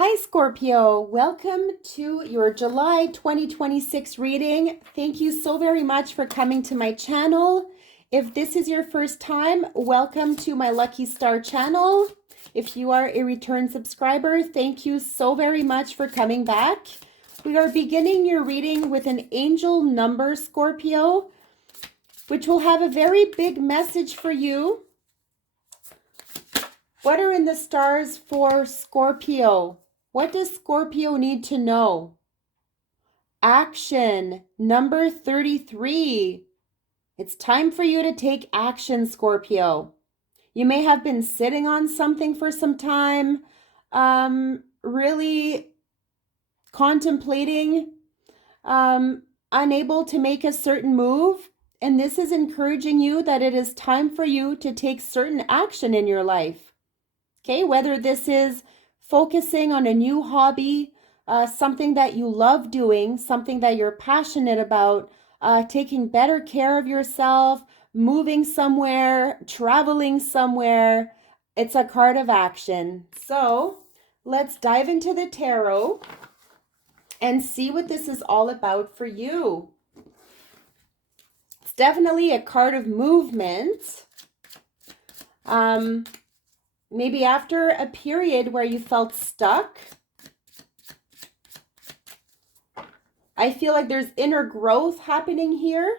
Hi, Scorpio. Welcome to your July 2026 reading. Thank you so very much for coming to my channel. If this is your first time, welcome to my Lucky Star channel. If you are a return subscriber, thank you so very much for coming back. We are beginning your reading with an angel number, Scorpio, which will have a very big message for you. What are in the stars for Scorpio? What does Scorpio need to know? Action, number 33. It's time for you to take action, Scorpio. You may have been sitting on something for some time, really contemplating, unable to make a certain move. And this is encouraging you that it is time for you to take certain action in your life. Okay, whether this is focusing on a new hobby, something that you love doing, something that you're passionate about, taking better care of yourself, moving somewhere, traveling somewhere. It's a card of action. So let's dive into the tarot and see what this is all about for you. It's definitely a card of movement. Maybe after a period where you felt stuck, I feel like there's inner growth happening here.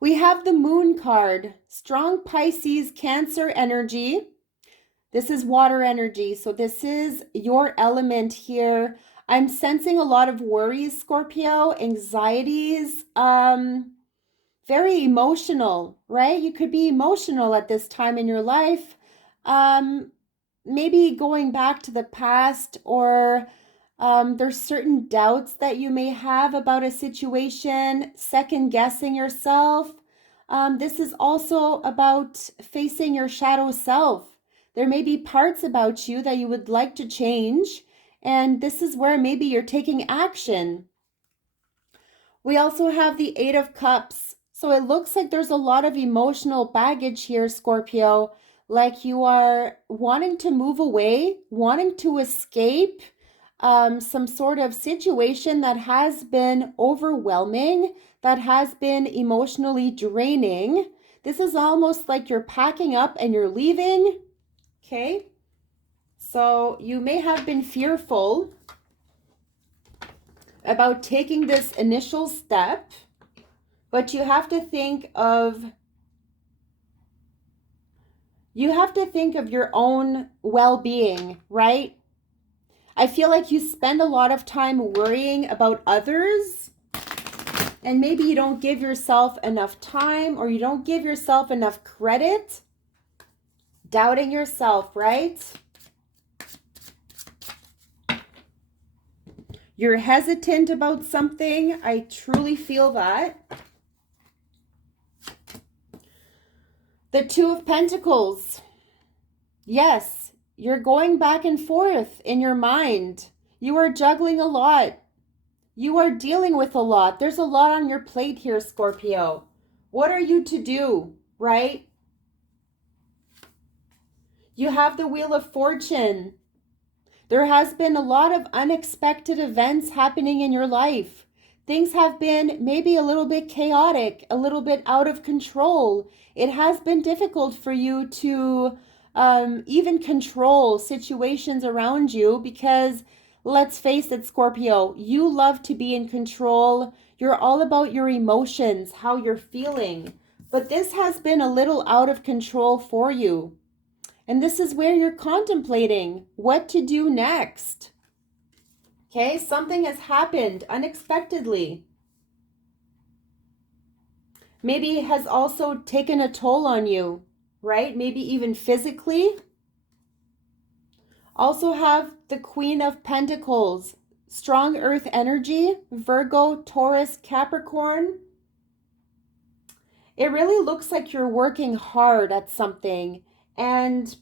We have the Moon card, strong Pisces, Cancer energy. This is water energy, so this is your element here. I'm sensing a lot of worries, Scorpio, anxieties, very emotional, right? You could be emotional at this time in your life. Maybe going back to the past, or there's certain doubts that you may have about a situation, second guessing yourself. This is also about facing your shadow self. There may be parts about you that you would like to change, and this is where maybe you're taking action. We also have the Eight of Cups. So it looks like there's a lot of emotional baggage here, Scorpio. Like you are wanting to move away, wanting to escape some sort of situation that has been overwhelming, that has been emotionally draining. This is almost like you're packing up and you're leaving. Okay, so you may have been fearful about taking this initial step, but you have to think of your own well-being, right? I feel like you spend a lot of time worrying about others, and maybe you don't give yourself enough time, or you don't give yourself enough credit. Doubting yourself, right? You're hesitant about something. I truly feel that. The Two of Pentacles. Yes, you're going back and forth in your mind. You are juggling a lot. You are dealing with a lot. There's a lot on your plate here, Scorpio. What are you to do, right? You have the Wheel of Fortune. There has been a lot of unexpected events happening in your life. Things have been maybe a little bit chaotic, a little bit out of control. It has been difficult for you to even control situations around you because, let's face it, Scorpio, you love to be in control. You're all about your emotions, how you're feeling. But this has been a little out of control for you. And this is where you're contemplating what to do next. Okay, something has happened unexpectedly. Maybe it has also taken a toll on you, right? Maybe even physically. Also have the Queen of Pentacles, strong earth energy, Virgo, Taurus, Capricorn. It really looks like you're working hard at something, and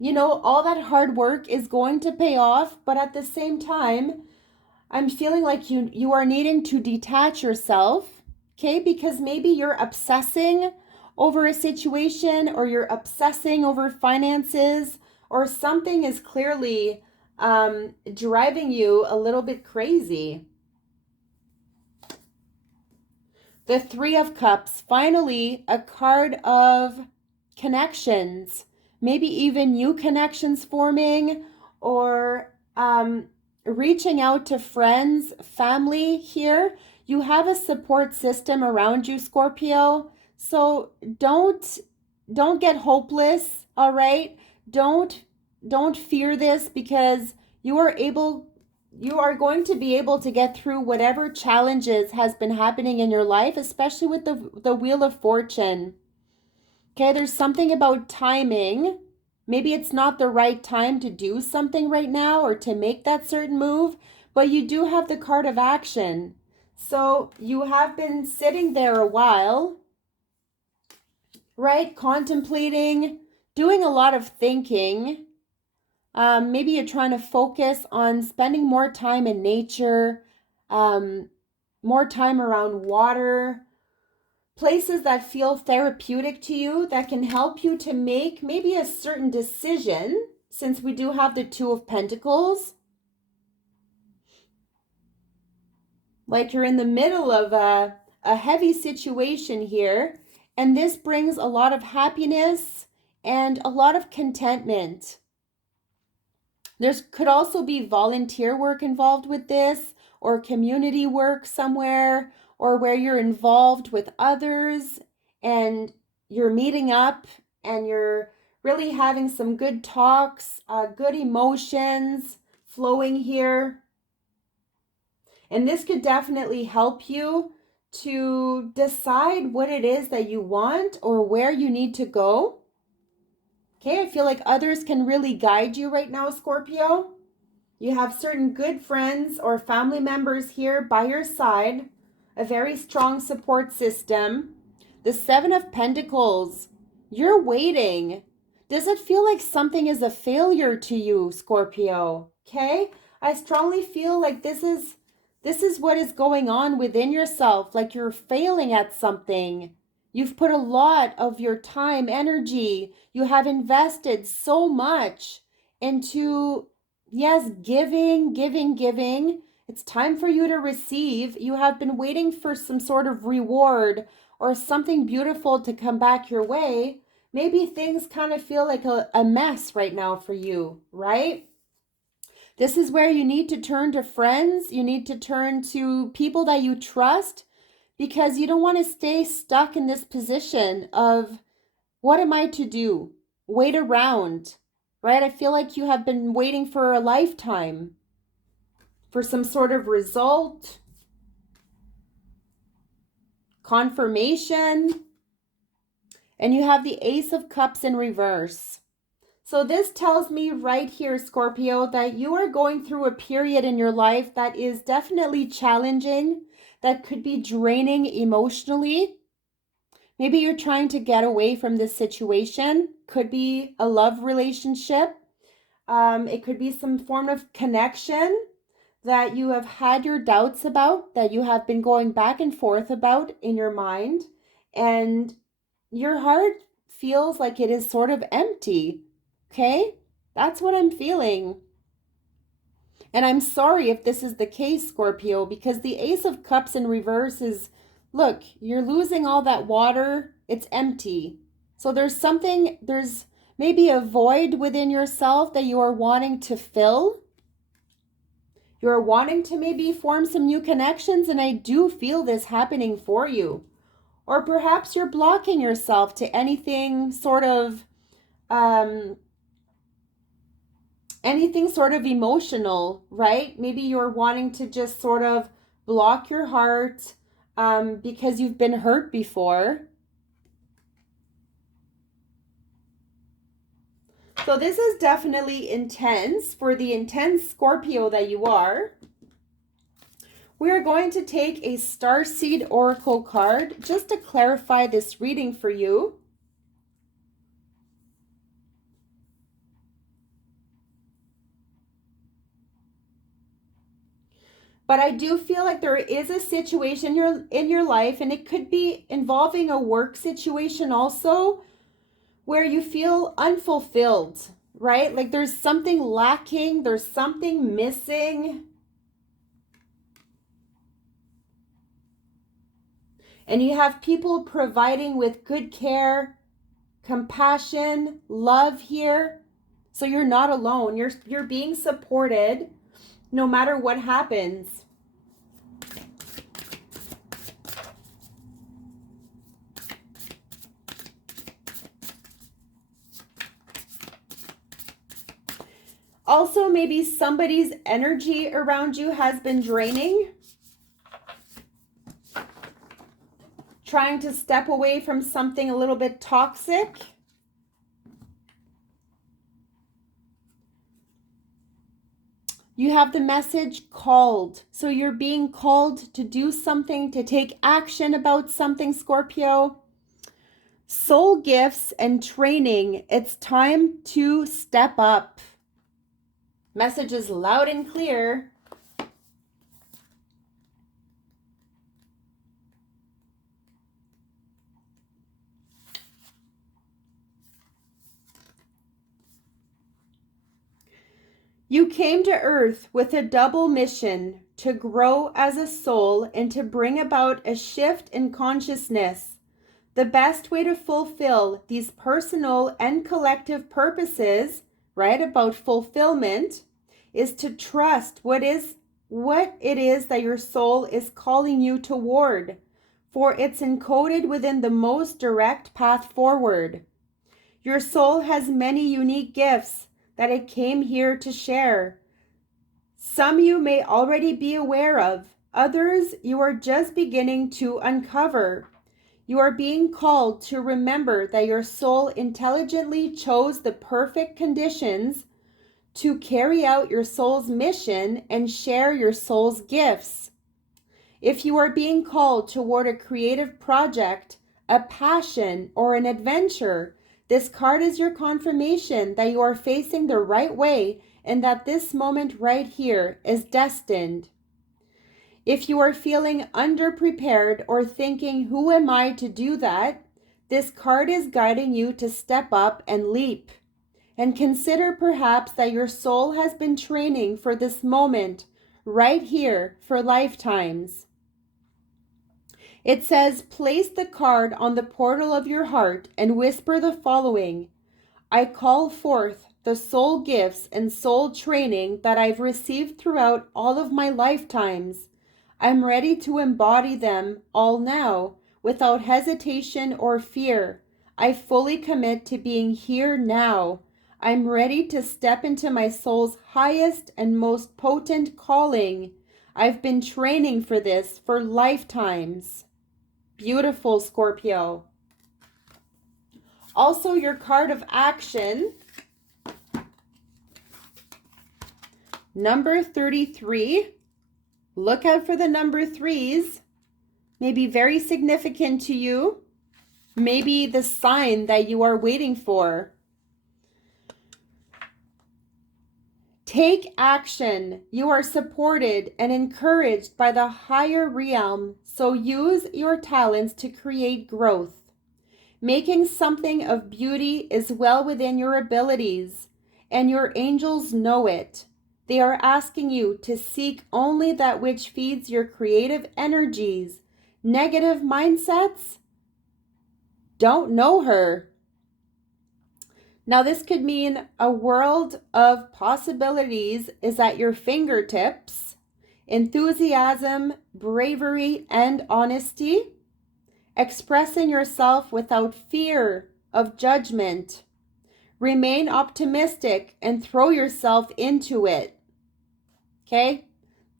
you know, all that hard work is going to pay off, but at the same time, I'm feeling like you are needing to detach yourself, okay? Because maybe you're obsessing over a situation, or you're obsessing over finances, or something is clearly driving you a little bit crazy. The Three of Cups, finally, a card of connections, maybe even new connections forming, or reaching out to friends, family here. You have a support system around you, Scorpio. So don't get hopeless, all right? Don't fear this, because you are going to be able to get through whatever challenges has been happening in your life, especially with the Wheel of Fortune. Okay, there's something about timing. Maybe it's not the right time to do something right now or to make that certain move, but you do have the card of action. So you have been sitting there a while, right? Contemplating, doing a lot of thinking. Maybe you're trying to focus on spending more time in nature, more time around water, places that feel therapeutic to you, that can help you to make maybe a certain decision, since we do have the Two of Pentacles. Like you're in the middle of a heavy situation here, and this brings a lot of happiness and a lot of contentment. There could also be volunteer work involved with this, or community work somewhere, or where you're involved with others and you're meeting up and you're really having some good talks, good emotions flowing here. And this could definitely help you to decide what it is that you want or where you need to go. Okay, I feel like others can really guide you right now, Scorpio. You have certain good friends or family members here by your side, a very strong support system. The Seven of Pentacles, you're waiting. Does it feel like something is a failure to you, Scorpio? Okay, I strongly feel like this is what is going on within yourself, like you're failing at something. You've put a lot of your time, energy, you have invested so much into, yes, giving. It's time for you to receive. You have been waiting for some sort of reward or something beautiful to come back your way. Maybe things kind of feel like a mess right now for you, right? This is where you need to turn to friends. You need to turn to people that you trust, because you don't want to stay stuck in this position of, what am I to do? Wait around, right? I feel like you have been waiting for a lifetime for some sort of result, confirmation, and you have the Ace of Cups in reverse. So this tells me right here, Scorpio, that you are going through a period in your life that is definitely challenging, that could be draining emotionally. Maybe you're trying to get away from this situation. Could be a love relationship. It could be some form of connection that you have had your doubts about, that you have been going back and forth about in your mind. And your heart feels like it is sort of empty. Okay? That's what I'm feeling. And I'm sorry if this is the case, Scorpio, because the Ace of Cups in reverse is, look, you're losing all that water. It's empty. So there's maybe a void within yourself that you are wanting to fill. You're wanting to maybe form some new connections, and I do feel this happening for you. Or perhaps you're blocking yourself to anything sort of emotional, right? Maybe you're wanting to just sort of block your heart because you've been hurt before. So this is definitely intense for the intense Scorpio that you are. We are going to take a Starseed Oracle card just to clarify this reading for you. But I do feel like there is a situation in your life, and it could be involving a work situation also, where you feel unfulfilled. right? Like there's something lacking, there's something missing. And you have people providing with good care, compassion, love here. So you're not alone. You're being supported no matter what happens. Also, maybe somebody's energy around you has been draining. Trying to step away from something a little bit toxic. You have the message called. So you're being called to do something, to take action about something, Scorpio. Soul gifts and training. It's time to step up. Message is loud and clear. You came to Earth with a double mission, to grow as a soul and to bring about a shift in consciousness. The best way to fulfill these personal and collective purposes, right, about fulfillment, is to trust what it is that your soul is calling you toward, for it's encoded within the most direct path forward. Your soul has many unique gifts that it came here to share. Some you may already be aware of, others you are just beginning to uncover. You are being called to remember that your soul intelligently chose the perfect conditions to carry out your soul's mission and share your soul's gifts. If you are being called toward a creative project, a passion, or an adventure, this card is your confirmation that you are facing the right way and that this moment right here is destined. If you are feeling underprepared or thinking, who am I to do that? This card is guiding you to step up and leap. And consider perhaps that your soul has been training for this moment right here for lifetimes. It says, place the card on the portal of your heart and whisper the following: I call forth the soul gifts and soul training that I've received throughout all of my lifetimes. I'm ready to embody them all now, without hesitation or fear. I fully commit to being here now. I'm ready to step into my soul's highest and most potent calling. I've been training for this for lifetimes. Beautiful, Scorpio. Also, your card of action, number 33. Look out for the number 3s. Maybe very significant to you. Maybe the sign that you are waiting for. Take action. You are supported and encouraged by the higher realm, so use your talents to create growth. Making something of beauty is well within your abilities, and your angels know it. They are asking you to seek only that which feeds your creative energies. Negative mindsets? Don't know her. Now, this could mean a world of possibilities is at your fingertips. Enthusiasm, bravery, and honesty. Expressing yourself without fear of judgment. Remain optimistic and throw yourself into it. Okay?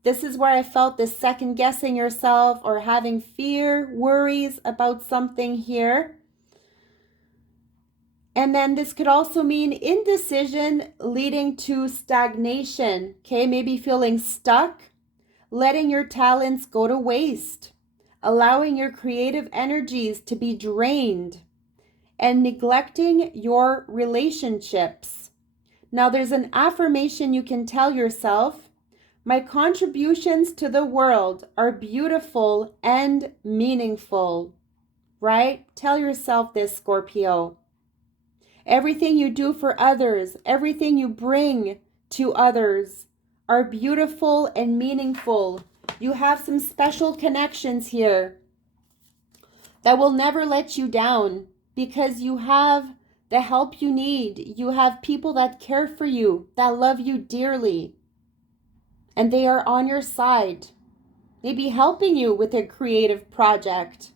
This is where I felt this second guessing yourself or having fear, worries about something here. And then this could also mean indecision leading to stagnation. Okay, maybe feeling stuck, letting your talents go to waste, allowing your creative energies to be drained, and neglecting your relationships. Now, there's an affirmation you can tell yourself. My contributions to the world are beautiful and meaningful, right? Tell yourself this, Scorpio. Everything you do for others, everything you bring to others are beautiful and meaningful. You have some special connections here that will never let you down because you have the help you need. You have people that care for you, that love you dearly, and they are on your side. Maybe helping you with a creative project.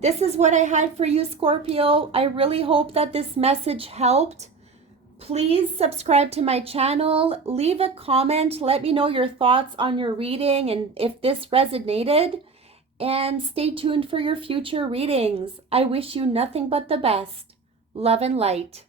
This is what I had for you, Scorpio. I really hope that this message helped. Please subscribe to my channel. Leave a comment. Let me know your thoughts on your reading and if this resonated. And stay tuned for your future readings. I wish you nothing but the best. Love and light.